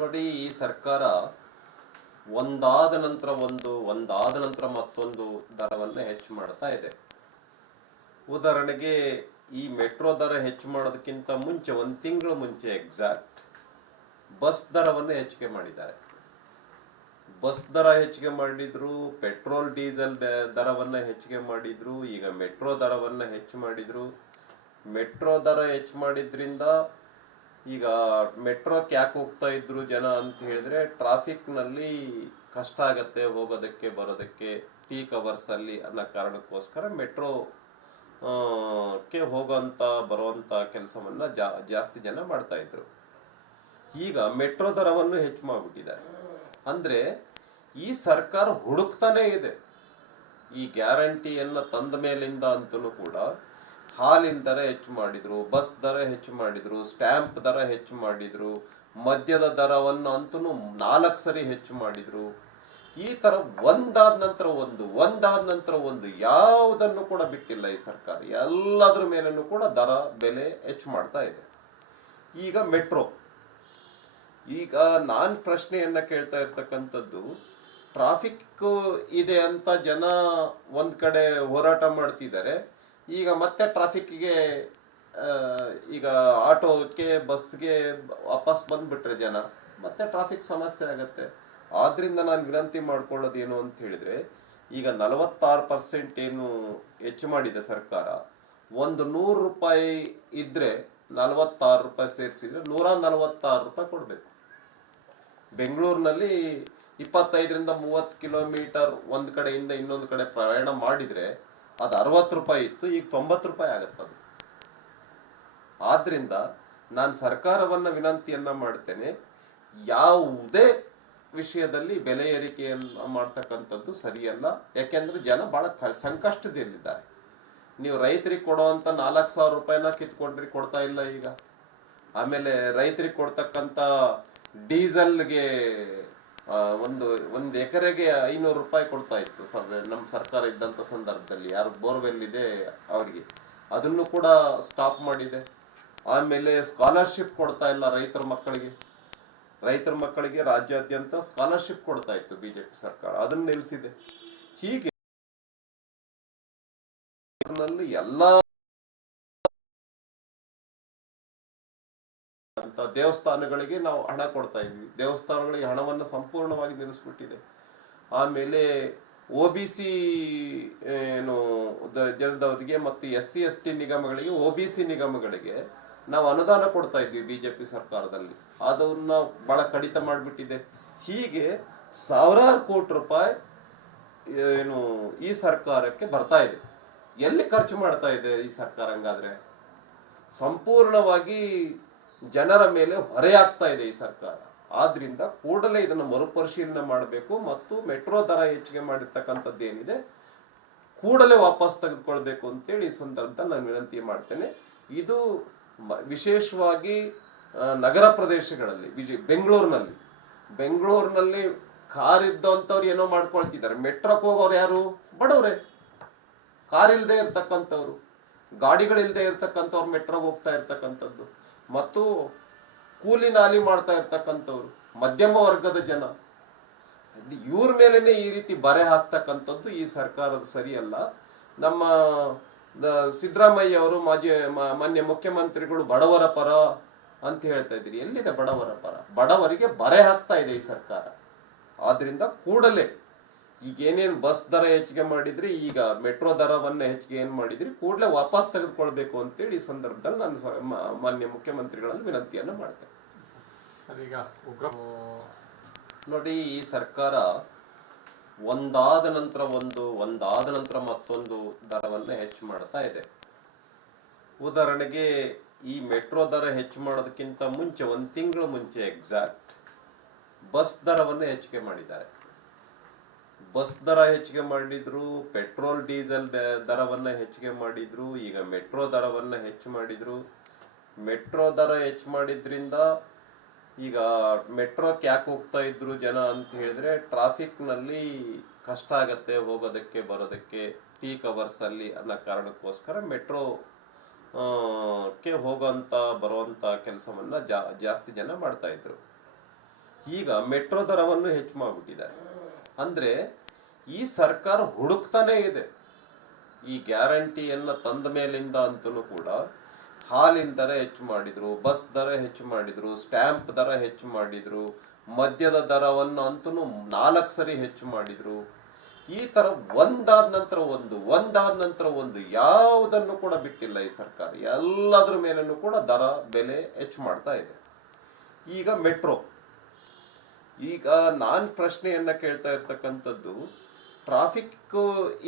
ನೋಡಿ, ಈ ಸರ್ಕಾರ ಒಂದಾದ ನಂತರ ಒಂದಾದ ನಂತರ ಮತ್ತೊಂದು ದರವನ್ನು ಹೆಚ್ಚು ಮಾಡ್ತಾ ಇದೆ. ಉದಾಹರಣೆಗೆ ಈ ಮೆಟ್ರೋ ದರ ಹೆಚ್ಚು ಮಾಡೋದಕ್ಕಿಂತ ಮುಂಚೆ ಒಂದು ತಿಂಗಳು ಮುಂಚೆ ಎಕ್ಸಾಕ್ಟ್ ಬಸ್ ದರವನ್ನು ಹೆಚ್ಚಿಗೆ ಮಾಡಿದ್ದಾರೆ. ಬಸ್ ದರ ಹೆಚ್ಚಿಗೆ ಮಾಡಿದ್ರು, ಪೆಟ್ರೋಲ್ ಡೀಸೆಲ್ ದರವನ್ನು ಹೆಚ್ಚಿಗೆ ಮಾಡಿದ್ರು, ಈಗ ಮೆಟ್ರೋ ದರವನ್ನು ಹೆಚ್ಚು ಮಾಡಿದ್ರು. ಮೆಟ್ರೋ ದರ ಹೆಚ್ಚು ಮಾಡಿದ್ರಿಂದ ಈಗ ಮೆಟ್ರೋಕ್ಕೆ ಯಾಕೆ ಹೋಗ್ತಾ ಇದ್ರು ಜನ ಅಂತ ಹೇಳಿದ್ರೆ, ಟ್ರಾಫಿಕ್ ನಲ್ಲಿ ಕಷ್ಟ ಆಗತ್ತೆ ಹೋಗೋದಕ್ಕೆ ಬರೋದಕ್ಕೆ, ಪೀಕ್ ಅವರ್ಸ್ ಅಲ್ಲಿ ಅನ್ನೋ ಕಾರಣಕ್ಕೋಸ್ಕರ ಮೆಟ್ರೋ ಕ್ಕೆ ಹೋಗೋಂತ ಬರುವಂತ ಕೆಲಸವನ್ನ ಜಾಸ್ತಿ ಜನ ಮಾಡ್ತಾ ಇದ್ರು. ಈಗ ಮೆಟ್ರೋ ದರವನ್ನು ಹೆಚ್ಚು ಮಾಡಿಬಿಟ್ಟಿದ್ದಾರೆ. ಅಂದ್ರೆ ಈ ಸರ್ಕಾರ ಹುಡುಕ್ತಾನೆ ಇದೆ. ಈ ಗ್ಯಾರಂಟಿಯನ್ನ ತಂದ ಮೇಲಿಂದ ಅಂತೂ ಕೂಡ ಹಾಲಿನ ದರ ಹೆಚ್ಚು ಮಾಡಿದ್ರು, ಬಸ್ ದರ ಹೆಚ್ಚು ಮಾಡಿದ್ರು, ಸ್ಟ್ಯಾಂಪ್ ದರ ಹೆಚ್ಚು ಮಾಡಿದ್ರು, ಮದ್ಯದ ದರವನ್ನು ಅಂತೂ 4 ಸರಿ ಹೆಚ್ಚು ಮಾಡಿದ್ರು. ಈ ತರ ಒಂದಾದ ನಂತರ ಒಂದು ಯಾವುದನ್ನು ಕೂಡ ಬಿಟ್ಟಿಲ್ಲ ಈ ಸರ್ಕಾರ. ಎಲ್ಲದ್ರ ಮೇಲೂ ಕೂಡ ದರ ಬೆಲೆ ಹೆಚ್ಚು ಮಾಡ್ತಾ ಇದೆ. ಈಗ ಮೆಟ್ರೋ, ಈಗ ನಾನ್ ಪ್ರಶ್ನೆಯನ್ನ ಕೇಳ್ತಾ ಇರ್ತಕ್ಕಂಥದ್ದು, ಟ್ರಾಫಿಕ್ ಇದೆ ಅಂತ ಜನ ಒಂದ್ ಕಡೆ ಹೋರಾಟ ಮಾಡ್ತಿದ್ದಾರೆ. ಈಗ ಮತ್ತೆ ಟ್ರಾಫಿಕ್ಗೆ ಈಗ ಆಟೋಕ್ಕೆ ಬಸ್ಗೆ ವಾಪಸ್ ಬಂದ್ಬಿಟ್ರೆ ಜನ ಮತ್ತೆ ಟ್ರಾಫಿಕ್ ಸಮಸ್ಯೆ ಆಗತ್ತೆ. ಆದ್ರಿಂದ ನಾನು ವಿನಂತಿ ಮಾಡ್ಕೊಳ್ಳೋದೇನು ಅಂತ ಹೇಳಿದ್ರೆ, ಈಗ 46% ಏನು ಹೆಚ್ಚು ಮಾಡಿದೆ ಸರ್ಕಾರ, ಒಂದು 100 ರೂಪಾಯಿ ಇದ್ರೆ 46 ರೂಪಾಯಿ ಸೇರಿಸಿದ್ರೆ 146 ರೂಪಾಯಿ ಕೊಡ್ಬೇಕು. ಬೆಂಗಳೂರಿನಲ್ಲಿ 25ರಿಂದ 30 ಕಿಲೋಮೀಟರ್ ಒಂದ್ ಕಡೆಯಿಂದ ಇನ್ನೊಂದು ಕಡೆ ಪ್ರಯಾಣ ಮಾಡಿದ್ರೆ ಅದು 60 ರೂಪಾಯಿ ಇತ್ತು, ಈಗ 90 ರೂಪಾಯಿ ಆಗತ್ತದು. ಆದ್ರಿಂದ ನಾನು ಸರ್ಕಾರವನ್ನ ವಿನಂತಿಯನ್ನ ಮಾಡ್ತೇನೆ, ಯಾವುದೇ ವಿಷಯದಲ್ಲಿ ಬೆಲೆ ಏರಿಕೆಯನ್ನ ಮಾಡ್ತಕ್ಕಂಥದ್ದು ಸರಿಯಲ್ಲ. ಯಾಕೆಂದ್ರೆ ಜನ ಬಹಳ ಸಂಕಷ್ಟದಲ್ಲಿದ್ದಾರೆ. ನೀವು ರೈತರಿಗೆ ಕೊಡುವಂತ 4,000 ರೂಪಾಯಿನ ಕಿತ್ಕೊಂಡ್ರಿ, ಕೊಡ್ತಾ ಇಲ್ಲ ಈಗ. ಆಮೇಲೆ ರೈತರಿಗೆ ಕೊಡ್ತಕ್ಕಂತ ಡೀಸೆಲ್ಗೆ ಒಂದು ಎಕರೆಗೆ 500 ರೂಪಾಯಿ ಕೊಡ್ತಾ ಇತ್ತು ನಮ್ಮ ಸರ್ಕಾರ ಇದ್ದಂತ ಸಂದರ್ಭದಲ್ಲಿ. ಯಾರು ಬೋರ್ವೆಲ್ ಇದೆ ಅವರಿಗೆ ಅದನ್ನು ಕೂಡ ಸ್ಟಾಪ್ ಮಾಡಿದೆ. ಆಮೇಲೆ ಸ್ಕಾಲರ್ಶಿಪ್ ಕೊಡ್ತಾ ಇಲ್ಲ ರೈತರ ಮಕ್ಕಳಿಗೆ ರಾಜ್ಯಾದ್ಯಂತ ಸ್ಕಾಲರ್ಶಿಪ್ ಕೊಡ್ತಾ ಇತ್ತು ಬಿಜೆಪಿ ಸರ್ಕಾರ, ಅದನ್ನು ನಿಲ್ಲಿಸಿದೆ. ಹೀಗೆ ಎಲ್ಲಾ ದೇವಸ್ಥಾನಗಳಿಗೆ ನಾವು ಹಣ ಕೊಡ್ತಾ ಇದ್ವಿ, ದೇವಸ್ಥಾನಗಳಿಗೆ ಹಣವನ್ನು ಸಂಪೂರ್ಣವಾಗಿ ನಿಲ್ಲಿಸ್ಬಿಟ್ಟಿದೆ. ಆಮೇಲೆ OBC ಏನು ಜನದವರಿಗೆ ಮತ್ತು SC/ST ನಿಗಮಗಳಿಗೆ, OBC ನಿಗಮಗಳಿಗೆ ನಾವು ಅನುದಾನ ಕೊಡ್ತಾ ಇದ್ವಿ ಬಿಜೆಪಿ ಸರ್ಕಾರದಲ್ಲಿ, ಅದನ್ನ ಬಹಳ ಕಡಿತ ಮಾಡಿಬಿಟ್ಟಿದೆ. ಹೀಗೆ ಸಾವಿರಾರು ಕೋಟಿ ರೂಪಾಯಿ ಏನು ಈ ಸರ್ಕಾರಕ್ಕೆ ಬರ್ತಾ ಇದೆ. ಎಲ್ಲಿ ಖರ್ಚು ಮಾಡ್ತಾ ಇದೆ ಈ ಸರ್ಕಾರ? ಹಂಗಾದ್ರೆ ಸಂಪೂರ್ಣವಾಗಿ ಜನರ ಮೇಲೆ ಹೊರೆಯಾಗ್ತಾ ಇದೆ ಈ ಸರ್ಕಾರ. ಆದ್ರಿಂದ ಕೂಡಲೇ ಇದನ್ನು ಮರುಪರಿಶೀಲನೆ ಮಾಡಬೇಕು ಮತ್ತು ಮೆಟ್ರೋ ದರ ಹೆಚ್ಚಿಗೆ ಮಾಡಿರ್ತಕ್ಕಂಥದ್ದು ಏನಿದೆ ಕೂಡಲೇ ವಾಪಸ್ ತೆಗೆದುಕೊಳ್ಬೇಕು ಅಂತೇಳಿ ಈ ಸಂದರ್ಭದಲ್ಲಿ ನಾನು ವಿನಂತಿ ಮಾಡ್ತೇನೆ. ಇದು ವಿಶೇಷವಾಗಿ ನಗರ ಪ್ರದೇಶಗಳಲ್ಲಿ, ಬೆಂಗಳೂರಿನಲ್ಲಿ ಕಾರ್ ಇದ್ದಂಥವ್ರು ಏನೋ ಮಾಡ್ಕೊಳ್ತಿದ್ದಾರೆ. ಮೆಟ್ರೋಕ್ಕೆ ಹೋಗೋರು ಯಾರು? ಬಡವ್ರೆ, ಕಾರ್ ಇಲ್ಲದೆ ಇರ್ತಕ್ಕಂಥವ್ರು, ಗಾಡಿಗಳಿಲ್ಲದೆ ಇರ್ತಕ್ಕಂಥವ್ರು ಮೆಟ್ರೋಗೆ ಹೋಗ್ತಾ ಇರ್ತಕ್ಕಂಥದ್ದು, ಮತ್ತು ಕೂಲಿ ನಾಲಿ ಮಾಡ್ತಾ ಇರ್ತಕ್ಕಂಥವ್ರು, ಮಧ್ಯಮ ವರ್ಗದ ಜನ, ಇವ್ರ ಮೇಲೇನೆ ಈ ರೀತಿ ಬರೆ ಹಾಕ್ತಕ್ಕಂಥದ್ದು ಈ ಸರ್ಕಾರದ ಸರಿಯಲ್ಲ. ನಮ್ಮ ಸಿದ್ದರಾಮಯ್ಯ ಅವರು ಮಾನ್ಯ ಮುಖ್ಯಮಂತ್ರಿಗಳು ಬಡವರ ಪರ ಅಂತ ಹೇಳ್ತಾ ಇದ್ರಿ. ಎಲ್ಲಿದೆ ಬಡವರ ಪರ? ಬಡವರಿಗೆ ಬರೆ ಹಾಕ್ತಾ ಇದೆ ಈ ಸರ್ಕಾರ. ಆದ್ರಿಂದ ಕೂಡಲೇ ಈಗ ಏನೇನು ಬಸ್ ದರ ಹೆಚ್ಚಿಗೆ ಮಾಡಿದ್ರಿ, ಈಗ ಮೆಟ್ರೋ ದರವನ್ನ ಹೆಚ್ಚಿಗೆ ಏನ್ ಮಾಡಿದ್ರಿ, ಕೂಡಲೇ ವಾಪಸ್ ತೆಗೆದುಕೊಳ್ಬೇಕು ಅಂತೇಳಿ ಈ ಸಂದರ್ಭದಲ್ಲಿ ನಾನು ಮಾನ್ಯ ಮುಖ್ಯಮಂತ್ರಿಗಳಲ್ಲಿ ವಿನಂತಿಯನ್ನ ಮಾಡ್ತೇನೆ. ನೋಡಿ, ಈ ಸರ್ಕಾರ ಒಂದಾದ ನಂತರ ಮತ್ತೊಂದು ದರವನ್ನು ಹೆಚ್ಚು ಮಾಡ್ತಾ ಇದೆ. ಉದಾಹರಣೆಗೆ ಈ ಮೆಟ್ರೋ ದರ ಹೆಚ್ಚು ಮಾಡೋದಕ್ಕಿಂತ ಮುಂಚೆ ಒಂದು ತಿಂಗಳು ಮುಂಚೆ ಎಕ್ಸಾಕ್ಟ್ ಬಸ್ ದರವನ್ನು ಹೆಚ್ಚಿಗೆ ಮಾಡಿದ್ದಾರೆ. ಬಸ್ ದರ ಹೆಚ್ಚಿಗೆ ಮಾಡಿದ್ರು, ಪೆಟ್ರೋಲ್ ಡೀಸೆಲ್ ದರವನ್ನು ಹೆಚ್ಚಿಗೆ ಮಾಡಿದ್ರು, ಈಗ ಮೆಟ್ರೋ ದರವನ್ನು ಹೆಚ್ಚು ಮಾಡಿದ್ರು. ಮೆಟ್ರೋ ದರ ಹೆಚ್ಚು ಮಾಡಿದ್ರಿಂದ ಈಗ ಮೆಟ್ರೋಕ್ಕೆ ಯಾಕೆ ಹೋಗ್ತಾ ಇದ್ರು ಜನ ಅಂತ ಹೇಳಿದ್ರೆ, ಟ್ರಾಫಿಕ್ ನಲ್ಲಿ ಕಷ್ಟ ಆಗತ್ತೆ ಹೋಗೋದಕ್ಕೆ ಬರೋದಕ್ಕೆ, ಪೀಕ್ ಅವರ್ಸ್ ಅಲ್ಲಿ ಅನ್ನೋ ಕಾರಣಕ್ಕೋಸ್ಕರ ಮೆಟ್ರೋ ಕ್ಕೆ ಹೋಗೋಂತ ಬರುವಂತ ಕೆಲಸವನ್ನ ಜಾಸ್ತಿ ಜನ ಮಾಡ್ತಾ ಇದ್ರು. ಈಗ ಮೆಟ್ರೋ ದರವನ್ನು ಹೆಚ್ಚು ಮಾಡಿಬಿಟ್ಟಿದ್ದಾರೆ. ಅಂದ್ರೆ ಈ ಸರ್ಕಾರ ಹುಡುಕ್ತಾನೆ ಇದೆ. ಈ ಗ್ಯಾರಂಟಿಯನ್ನ ತಂದ ಮೇಲಿಂದ ಅಂತೂ ಕೂಡ ಹಾಲಿನ ದರ ಹೆಚ್ಚು ಮಾಡಿದ್ರು, ಬಸ್ ದರ ಹೆಚ್ಚು ಮಾಡಿದ್ರು, ಸ್ಟ್ಯಾಂಪ್ ದರ ಹೆಚ್ಚು ಮಾಡಿದ್ರು, ಮದ್ಯದ ದರವನ್ನು ಅಂತೂ 4 ಸರಿ ಹೆಚ್ಚು ಮಾಡಿದ್ರು. ಈ ತರ ಒಂದಾದ ನಂತರ ಒಂದು ಯಾವುದನ್ನು ಕೂಡ ಬಿಟ್ಟಿಲ್ಲ ಈ ಸರ್ಕಾರ. ಎಲ್ಲದ್ರ ಮೇಲೂ ಕೂಡ ದರ ಬೆಲೆ ಹೆಚ್ಚು ಮಾಡ್ತಾ ಇದೆ. ಈಗ ಮೆಟ್ರೋ, ಈಗ ನಾನ್ ಪ್ರಶ್ನೆಯನ್ನ ಕೇಳ್ತಾ ಇರ್ತಕ್ಕಂಥದ್ದು, ಟ್ರಾಫಿಕ್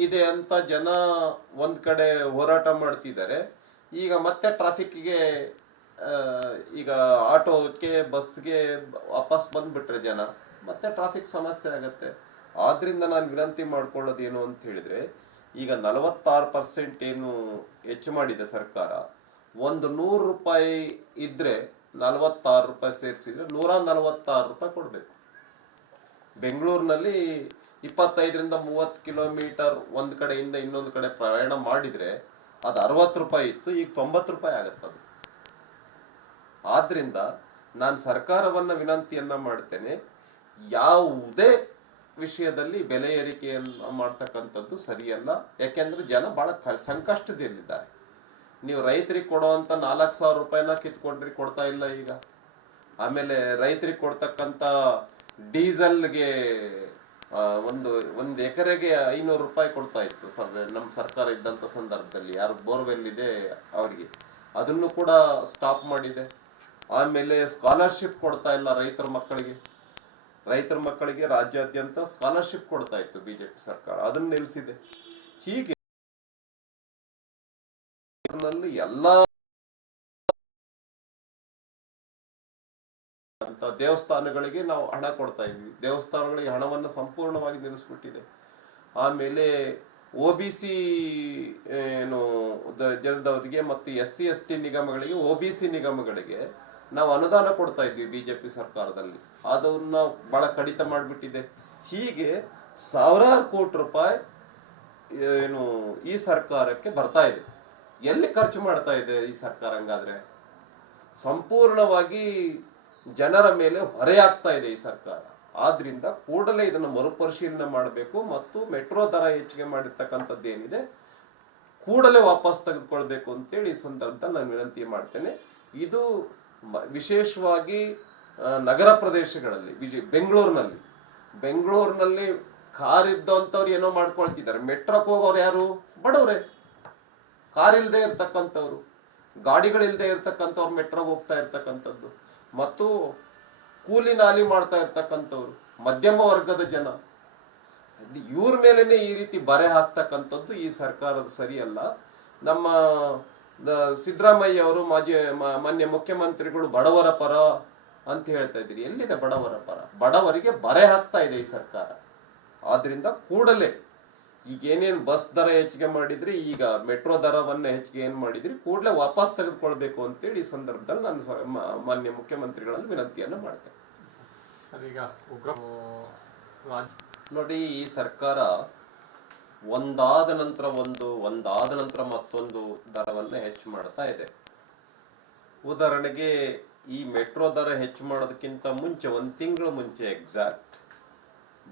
ಇದೆ ಅಂತ ಜನ ಒಂದ್ ಕಡೆ ಹೋರಾಟ ಮಾಡ್ತಿದ್ದಾರೆ. ಈಗ ಮತ್ತೆ ಟ್ರಾಫಿಕ್ಗೆ ಈಗ ಆಟೋಕ್ಕೆ ಬಸ್ಗೆ ವಾಪಸ್ ಬಂದ್ಬಿಟ್ರೆ ಜನ ಮತ್ತೆ ಟ್ರಾಫಿಕ್ ಸಮಸ್ಯೆ ಆಗತ್ತೆ. ಆದ್ರಿಂದ ನಾನು ವಿನಂತಿ ಮಾಡ್ಕೊಳ್ಳೋದೇನು ಅಂತ ಹೇಳಿದ್ರೆ, ಈಗ 46% ಏನು ಹೆಚ್ಚು ಮಾಡಿದೆ ಸರ್ಕಾರ, ಒಂದು 100 ರೂಪಾಯಿ ಇದ್ರೆ 46 ರೂಪಾಯಿ ಸೇರಿಸಿದ್ರೆ 146 ರೂಪಾಯಿ ಕೊಡ್ಬೇಕು. ಬೆಂಗಳೂರಿನಲ್ಲಿ 25ರಿಂದ 30 ಕಿಲೋಮೀಟರ್ ಒಂದ್ ಕಡೆಯಿಂದ ಇನ್ನೊಂದು ಕಡೆ ಪ್ರಯಾಣ ಮಾಡಿದ್ರೆ ಅದು 60 ರೂಪಾಯಿ ಇತ್ತು, ಈಗ 90 ರೂಪಾಯಿ ಆಗತ್ತದು. ಆದ್ರಿಂದ ನಾನು ಸರ್ಕಾರವನ್ನ ವಿನಂತಿಯನ್ನ ಮಾಡ್ತೇನೆ, ಯಾವುದೇ ವಿಷಯದಲ್ಲಿ ಬೆಲೆ ಏರಿಕೆಯನ್ನ ಮಾಡ್ತಕ್ಕಂಥದ್ದು ಸರಿಯಲ್ಲ. ಯಾಕೆಂದ್ರೆ ಜನ ಬಹಳ ಸಂಕಷ್ಟದಲ್ಲಿದ್ದಾರೆ. ನೀವು ರೈತರಿಗೆ ಕೊಡುವಂತ 4,000 ರೂಪಾಯಿನ ಕಿತ್ಕೊಂಡ್ರಿ, ಕೊಡ್ತಾ ಇಲ್ಲ ಈಗ. ಆಮೇಲೆ ರೈತರಿಗೆ ಕೊಡ್ತಕ್ಕಂತ ಡೀಸೆಲ್ಗೆ ಒಂದು ಎಕರೆಗೆ 500 ರೂಪಾಯಿ ಕೊಡ್ತಾ ಇತ್ತು ನಮ್ಮ ಸರ್ಕಾರ ಇದ್ದಂತ ಸಂದರ್ಭದಲ್ಲಿ. ಯಾರು ಬೋರ್ವೆಲ್ ಇದೆ ಅವರಿಗೆ ಅದನ್ನು ಕೂಡ ಸ್ಟಾಪ್ ಮಾಡಿದೆ. ಆಮೇಲೆ ಸ್ಕಾಲರ್ಶಿಪ್ ಕೊಡ್ತಾ ಇಲ್ಲ ರೈತರ ಮಕ್ಕಳಿಗೆ ರಾಜ್ಯಾದ್ಯಂತ ಸ್ಕಾಲರ್ಶಿಪ್ ಕೊಡ್ತಾ ಇತ್ತು ಬಿಜೆಪಿ ಸರ್ಕಾರ, ಅದನ್ನು ನಿಲ್ಲಿಸಿದೆ. ಹೀಗೆ ಎಲ್ಲಾ ಅಂತ ದೇವಸ್ಥಾನಗಳಿಗೆ ನಾವು ಹಣ ಕೊಡ್ತಾ ಇದ್ವಿ, ದೇವಸ್ಥಾನಗಳಿಗೆ ಹಣವನ್ನು ಸಂಪೂರ್ಣವಾಗಿ ನಿಲ್ಲಿಸ್ಬಿಟ್ಟಿದೆ. ಆಮೇಲೆ OBC ಏನು ಜನದವರಿಗೆ ಮತ್ತು SC/ST ನಿಗಮಗಳಿಗೆ, OBC ನಿಗಮಗಳಿಗೆ ನಾವು ಅನುದಾನ ಕೊಡ್ತಾ ಇದ್ವಿ ಬಿಜೆಪಿ ಸರ್ಕಾರದಲ್ಲಿ, ಅದನ್ನ ಬಹಳ ಕಡಿತ ಮಾಡಿಬಿಟ್ಟಿದೆ. ಹೀಗೆ ಸಾವಿರಾರು ಕೋಟಿ ರೂಪಾಯಿ ಏನು ಈ ಸರ್ಕಾರಕ್ಕೆ ಬರ್ತಾ ಇದೆ. ಎಲ್ಲಿ ಖರ್ಚು ಮಾಡ್ತಾ ಇದೆ ಈ ಸರ್ಕಾರ? ಹಂಗಾದ್ರೆ ಸಂಪೂರ್ಣವಾಗಿ ಜನರ ಮೇಲೆ ಹೊರೆಯಾಗ್ತಾ ಇದೆ ಈ ಸರ್ಕಾರ. ಆದ್ರಿಂದ ಕೂಡಲೇ ಇದನ್ನು ಮರುಪರಿಶೀಲನೆ ಮಾಡಬೇಕು ಮತ್ತು ಮೆಟ್ರೋ ದರ ಹೆಚ್ಚಿಗೆ ಮಾಡಿರ್ತಕ್ಕಂಥದ್ದು ಏನಿದೆ ಕೂಡಲೇ ವಾಪಸ್ ತೆಗೆದುಕೊಳ್ಬೇಕು ಅಂತೇಳಿ ಈ ಸಂದರ್ಭದಲ್ಲಿ ನಾನು ವಿನಂತಿ ಮಾಡ್ತೇನೆ. ಇದು ವಿಶೇಷವಾಗಿ ನಗರ ಪ್ರದೇಶಗಳಲ್ಲಿ, ಬೆಂಗಳೂರಿನಲ್ಲಿ ಕಾರ್ ಇದ್ದಂಥವ್ರು ಏನೋ ಮಾಡ್ಕೊಳ್ತಿದ್ದಾರೆ. ಮೆಟ್ರೋಕ್ ಹೋಗೋರು ಯಾರು? ಬಡವ್ರೆ, ಕಾರ್ ಇಲ್ದೇ ಇರ್ತಕ್ಕಂಥವ್ರು, ಗಾಡಿಗಳಿಲ್ದೇ ಇರ್ತಕ್ಕಂಥವ್ರು ಮೆಟ್ರೋಗೆ ಹೋಗ್ತಾ ಇರ್ತಕ್ಕಂಥದ್ದು, ಮತ್ತು ಕೂಲಿ ನಾಲಿ ಮಾಡ್ತಾ ಇರ್ತಕ್ಕಂಥವ್ರು, ಮಧ್ಯಮ ವರ್ಗದ ಜನ. ಇವ್ರ ಮೇಲೇನೆ ಈ ರೀತಿ ಬರೆ ಹಾಕ್ತಕ್ಕಂಥದ್ದು ಈ ಸರ್ಕಾರದ ಸರಿಯಲ್ಲ. ನಮ್ಮ ಸಿದ್ದರಾಮಯ್ಯ ಅವರು ಮಾನ್ಯ ಮುಖ್ಯಮಂತ್ರಿಗಳು ಬಡವರ ಪರ ಅಂತ ಹೇಳ್ತಾ ಇದ್ದೀರಿ. ಎಲ್ಲಿದೆ ಬಡವರ ಪರ? ಬಡವರಿಗೆ ಬರೆ ಹಾಕ್ತಾ ಇದೆ ಈ ಸರ್ಕಾರ. ಆದ್ರಿಂದ ಕೂಡಲೇ ಈಗ ಏನೇನು ಬಸ್ ದರ ಹೆಚ್ಚಿಗೆ ಮಾಡಿದ್ರಿ, ಈಗ ಮೆಟ್ರೋ ದರವನ್ನ ಹೆಚ್ಚಿಗೆ ಏನ್ ಮಾಡಿದ್ರಿ, ಕೂಡಲೇ ವಾಪಸ್ ತೆಗೆದುಕೊಳ್ಬೇಕು ಅಂತೇಳಿ ಈ ಸಂದರ್ಭದಲ್ಲಿ ನಾನು ಮಾನ್ಯ ಮುಖ್ಯಮಂತ್ರಿಗಳಲ್ಲಿ ವಿನಂತಿಯನ್ನ ಮಾಡ್ತೇನೆ. ನೋಡಿ, ಈ ಸರ್ಕಾರ ಒಂದಾದ ನಂತರ ಮತ್ತೊಂದು ದರವನ್ನ ಹೆಚ್ಚು ಮಾಡ್ತಾ ಇದೆ. ಉದಾಹರಣೆಗೆ ಈ ಮೆಟ್ರೋ ದರ ಹೆಚ್ಚು ಮಾಡೋದಕ್ಕಿಂತ ಮುಂಚೆ 1 ತಿಂಗಳ ಮುಂಚೆ ಎಕ್ಸಾಕ್ಟ್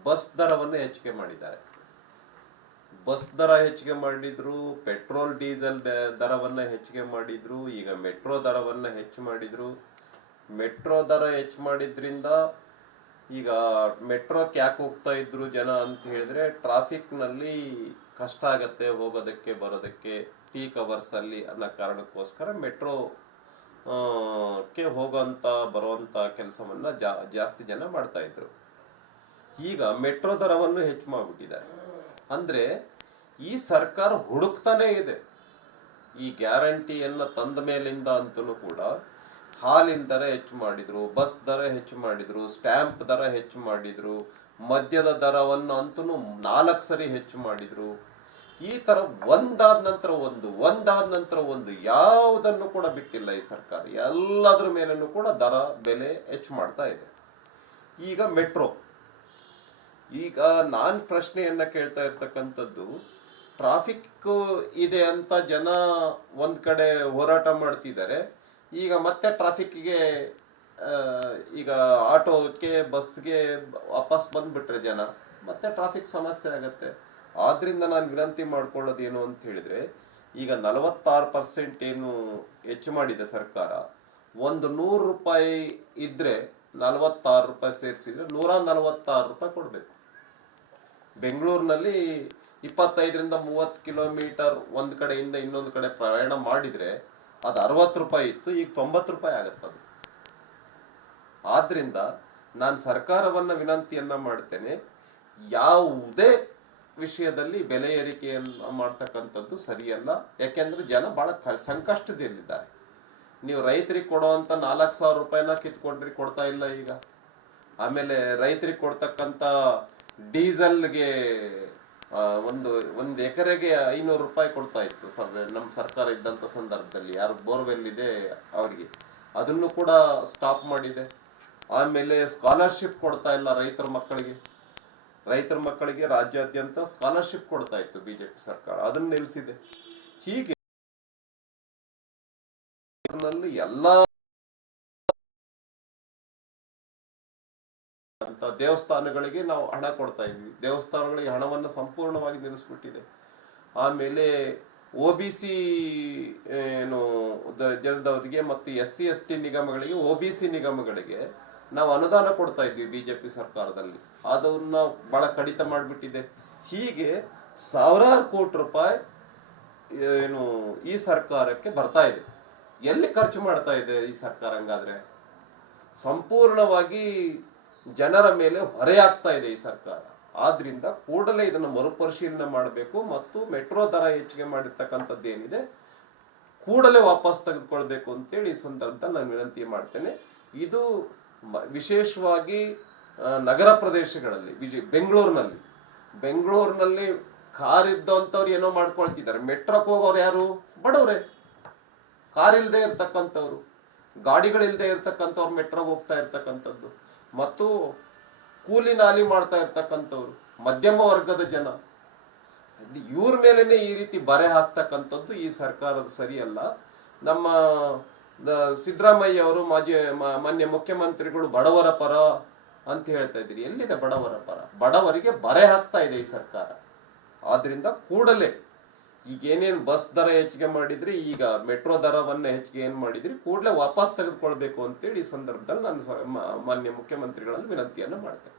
ಬಸ್ ದರವನ್ನು ಹೆಚ್ಚಿಗೆ ಮಾಡಿದ್ದಾರೆ. ಬಸ್ ದರ ಹೆಚ್ಚಿಗೆ ಮಾಡಿದ್ರು, ಪೆಟ್ರೋಲ್ ಡೀಸೆಲ್ ದರವನ್ನ ಹೆಚ್ಚಿಗೆ ಮಾಡಿದ್ರು, ಈಗ ಮೆಟ್ರೋ ದರವನ್ನ ಹೆಚ್ಚು ಮಾಡಿದ್ರು. ಮೆಟ್ರೋ ದರ ಹೆಚ್ಚು ಮಾಡಿದ್ರಿಂದ ಈಗ ಮೆಟ್ರೋಕ್ಕೆ ಯಾಕೆ ಹೋಗ್ತಾ ಇದ್ರು ಜನ ಅಂತ ಹೇಳಿದ್ರೆ, ಟ್ರಾಫಿಕ್ ನಲ್ಲಿ ಕಷ್ಟ ಆಗತ್ತೆ ಹೋಗೋದಕ್ಕೆ ಬರೋದಕ್ಕೆ, ಪೀಕ್ ಅವರ್ಸ್ ಅಲ್ಲಿ ಅನ್ನೋ ಕಾರಣಕ್ಕೋಸ್ಕರ ಮೆಟ್ರೋ ಕ್ಕೆ ಹೋಗೋಂತ ಬರುವಂತ ಕೆಲಸವನ್ನ ಜಾಸ್ತಿ ಜನ ಮಾಡ್ತಾ ಇದ್ರು. ಈಗ ಮೆಟ್ರೋ ದರವನ್ನು ಹೆಚ್ಚು ಮಾಡಿಬಿಟ್ಟಿದ್ದಾರೆ. ಅಂದ್ರೆ ಈ ಸರ್ಕಾರ ಹುಡುಕ್ತಾನೆ ಇದೆ. ಈ ಗ್ಯಾರಂಟಿಯನ್ನ ತಂದ ಮೇಲಿಂದ ಅಂತೂ ಕೂಡ ಹಾಲಿನ ದರ ಹೆಚ್ಚು ಮಾಡಿದ್ರು, ಬಸ್ ದರ ಹೆಚ್ಚು ಮಾಡಿದ್ರು, ಸ್ಟ್ಯಾಂಪ್ ದರ ಹೆಚ್ಚು ಮಾಡಿದ್ರು, ಮದ್ಯದ ದರವನ್ನು ಅಂತೂ 4 ಸರಿ ಹೆಚ್ಚು ಮಾಡಿದ್ರು. ಈ ತರ ಒಂದಾದ ನಂತರ ಒಂದು ಯಾವುದನ್ನು ಕೂಡ ಬಿಟ್ಟಿಲ್ಲ ಈ ಸರ್ಕಾರ. ಎಲ್ಲದ್ರ ಮೇಲೂ ಕೂಡ ದರ ಬೆಲೆ ಹೆಚ್ಚು ಮಾಡ್ತಾ ಇದೆ. ಈಗ ಮೆಟ್ರೋ, ಈಗ ನಾನ್ ಪ್ರಶ್ನೆಯನ್ನ ಕೇಳ್ತಾ ಇರ್ತಕ್ಕಂಥದ್ದು, ಟ್ರಾಫಿಕ್ ಇದೆ ಅಂತ ಜನ ಒಂದ್ ಕಡೆ ಹೋರಾಟ ಮಾಡ್ತಿದ್ದಾರೆ. ಈಗ ಮತ್ತೆ ಟ್ರಾಫಿಕ್ಗೆ ಈಗ ಆಟೋಕ್ಕೆ ಬಸ್ಗೆ ವಾಪಸ್ ಬಂದ್ಬಿಟ್ರೆ ಜನ ಮತ್ತೆ ಟ್ರಾಫಿಕ್ ಸಮಸ್ಯೆ ಆಗತ್ತೆ. ಆದ್ರಿಂದ ನಾನು ವಿನಂತಿ ಮಾಡ್ಕೊಳ್ಳೋದು ಏನು ಅಂತ ಹೇಳಿದ್ರೆ, ಈಗ 46% ಏನು ಹೆಚ್ಚು ಮಾಡಿದೆ ಸರ್ಕಾರ, ಒಂದು 100 ರೂಪಾಯಿ ಇದ್ರೆ 46 ರೂಪಾಯಿ ಸೇರಿಸಿದ್ರೆ 146 ರೂಪಾಯಿ ಕೊಡ್ಬೇಕು. ಬೆಂಗಳೂರಿನಲ್ಲಿ 25ರಿಂದ 30 ಕಿಲೋಮೀಟರ್ ಒಂದ್ ಕಡೆಯಿಂದ ಇನ್ನೊಂದು ಕಡೆ ಪ್ರಯಾಣ ಮಾಡಿದ್ರೆ ಅದು 60 ರೂಪಾಯಿ ಇತ್ತು, ಈಗ 90 ರೂಪಾಯಿ ಆಗತ್ತದು. ಆದ್ರಿಂದ ನಾನು ಸರ್ಕಾರವನ್ನ ವಿನಂತಿಯನ್ನ ಮಾಡ್ತೇನೆ, ಯಾವುದೇ ವಿಷಯದಲ್ಲಿ ಬೆಲೆ ಏರಿಕೆಯನ್ನ ಮಾಡ್ತಕ್ಕಂಥದ್ದು ಸರಿಯಲ್ಲ. ಯಾಕೆಂದ್ರೆ ಜನ ಬಹಳ ಸಂಕಷ್ಟದಲ್ಲಿದ್ದಾರೆ. ನೀವು ರೈತರಿಗೆ ಕೊಡುವಂತ 4,000 ರೂಪಾಯಿನ ಕಿತ್ಕೊಂಡ್ರಿ, ಕೊಡ್ತಾ ಇಲ್ಲ ಈಗ. ಆಮೇಲೆ ರೈತರಿಗೆ ಕೊಡ್ತಕ್ಕಂತ ಡೀಸೆಲ್ಗೆ ಒಂದು ಎಕರೆಗೆ 500 ರೂಪಾಯಿ ಕೊಡ್ತಾ ಇತ್ತು ನಮ್ಮ ಸರ್ಕಾರ ಇದ್ದಂತ ಸಂದರ್ಭದಲ್ಲಿ. ಯಾರು ಬೋರ್ವೆಲ್ ಇದೆ ಅವರಿಗೆ ಅದನ್ನು ಕೂಡ ಸ್ಟಾಪ್ ಮಾಡಿದೆ. ಆಮೇಲೆ ಸ್ಕಾಲರ್ಶಿಪ್ ಕೊಡ್ತಾ ಇಲ್ಲ ರೈತರ ಮಕ್ಕಳಿಗೆ ರಾಜ್ಯಾದ್ಯಂತ ಸ್ಕಾಲರ್ಶಿಪ್ ಕೊಡ್ತಾ ಇತ್ತು ಬಿಜೆಪಿ ಸರ್ಕಾರ, ಅದನ್ನು ನಿಲ್ಲಿಸಿದೆ. ಹೀಗೆ ಎಲ್ಲಾ ದೇವಸ್ಥಾನಗಳಿಗೆ ನಾವು ಹಣ ಕೊಡ್ತಾ ಇದ್ವಿ, ದೇವಸ್ಥಾನಗಳಿಗೆ ಹಣವನ್ನು ಸಂಪೂರ್ಣವಾಗಿ ನಿಲ್ಲಿಸ್ಬಿಟ್ಟಿದೆ. ಆಮೇಲೆ OBC ಏನು ಜನದವರಿಗೆ ಮತ್ತು SC/ST ನಿಗಮಗಳಿಗೆ, OBC ನಿಗಮಗಳಿಗೆ ನಾವು ಅನುದಾನ ಕೊಡ್ತಾ ಇದ್ವಿ ಬಿಜೆಪಿ ಸರ್ಕಾರದಲ್ಲಿ, ಅದನ್ನ ಬಹಳ ಕಡಿತ ಮಾಡಿಬಿಟ್ಟಿದೆ. ಹೀಗೆ ಸಾವಿರಾರು ಕೋಟಿ ರೂಪಾಯಿ ಏನು ಈ ಸರ್ಕಾರಕ್ಕೆ ಬರ್ತಾ ಇದೆ. ಎಲ್ಲಿ ಖರ್ಚು ಮಾಡ್ತಾ ಇದೆ ಈ ಸರ್ಕಾರ? ಹಂಗಾದ್ರೆ ಸಂಪೂರ್ಣವಾಗಿ ಜನರ ಮೇಲೆ ಹೊರೆಯಾಗ್ತಾ ಇದೆ ಈ ಸರ್ಕಾರ. ಆದ್ರಿಂದ ಕೂಡಲೇ ಇದನ್ನು ಮರುಪರಿಶೀಲನೆ ಮಾಡಬೇಕು ಮತ್ತು ಮೆಟ್ರೋ ದರ ಹೆಚ್ಚಿಗೆ ಮಾಡಿರ್ತಕ್ಕಂಥದ್ದು ಏನಿದೆ ಕೂಡಲೇ ವಾಪಸ್ ತೆಗೆದುಕೊಳ್ಬೇಕು ಅಂತೇಳಿ ಈ ಸಂದರ್ಭದಲ್ಲಿ ನಾನು ವಿನಂತಿ ಮಾಡ್ತೇನೆ. ಇದು ವಿಶೇಷವಾಗಿ ನಗರ ಪ್ರದೇಶಗಳಲ್ಲಿ, ಬೆಂಗಳೂರಿನಲ್ಲಿ ಕಾರ್ ಇದ್ದಂಥವ್ರು ಏನೋ ಮಾಡ್ಕೊಳ್ತಿದ್ದಾರೆ. ಮೆಟ್ರೋಕ್ಕೆ ಹೋಗೋರು ಯಾರು? ಬಡವ್ರೆ, ಕಾರ್ ಇಲ್ಲದೆ ಇರ್ತಕ್ಕಂಥವ್ರು, ಗಾಡಿಗಳಿಲ್ಲದೆ ಇರ್ತಕ್ಕಂಥವ್ರು ಮೆಟ್ರೋಗೆ ಹೋಗ್ತಾ ಇರ್ತಕ್ಕಂಥದ್ದು, ಮತ್ತು ಕೂಲಿ ನಾಲಿ ಮಾಡ್ತಾ ಇರ್ತಕ್ಕಂಥವ್ರು, ಮಧ್ಯಮ ವರ್ಗದ ಜನ. ಇವ್ರ ಮೇಲೇನೆ ಈ ರೀತಿ ಬರೆ ಹಾಕ್ತಕ್ಕಂಥದ್ದು ಈ ಸರ್ಕಾರದ ಸರಿಯಲ್ಲ. ನಮ್ಮ ಸಿದ್ದರಾಮಯ್ಯ ಅವರು ಮಾನ್ಯ ಮುಖ್ಯಮಂತ್ರಿಗಳು ಬಡವರ ಪರ ಅಂತ ಹೇಳ್ತಾ ಇದ್ರಿ. ಎಲ್ಲಿದೆ ಬಡವರ ಪರ? ಬಡವರಿಗೆ ಬರೆ ಹಾಕ್ತಾ ಇದೆ ಈ ಸರ್ಕಾರ. ಆದ್ರಿಂದ ಕೂಡಲೇ ಈಗ ಏನೇನು ಬಸ್ ದರ ಹೆಚ್ಚಿಗೆ ಮಾಡಿದ್ರಿ, ಈಗ ಮೆಟ್ರೋ ದರವನ್ನ ಹೆಚ್ಚಿಗೆ ಏನ್ ಮಾಡಿದ್ರಿ, ಕೂಡಲೇ ವಾಪಸ್ ತೆಗೆದುಕೊಳ್ಬೇಕು ಅಂತೇಳಿ ಈ ಸಂದರ್ಭದಲ್ಲಿ ನಾನು ಮಾನ್ಯ ಮುಖ್ಯಮಂತ್ರಿಗಳಲ್ಲಿ ವಿನಂತಿಯನ್ನು ಮಾಡ್ತೇನೆ.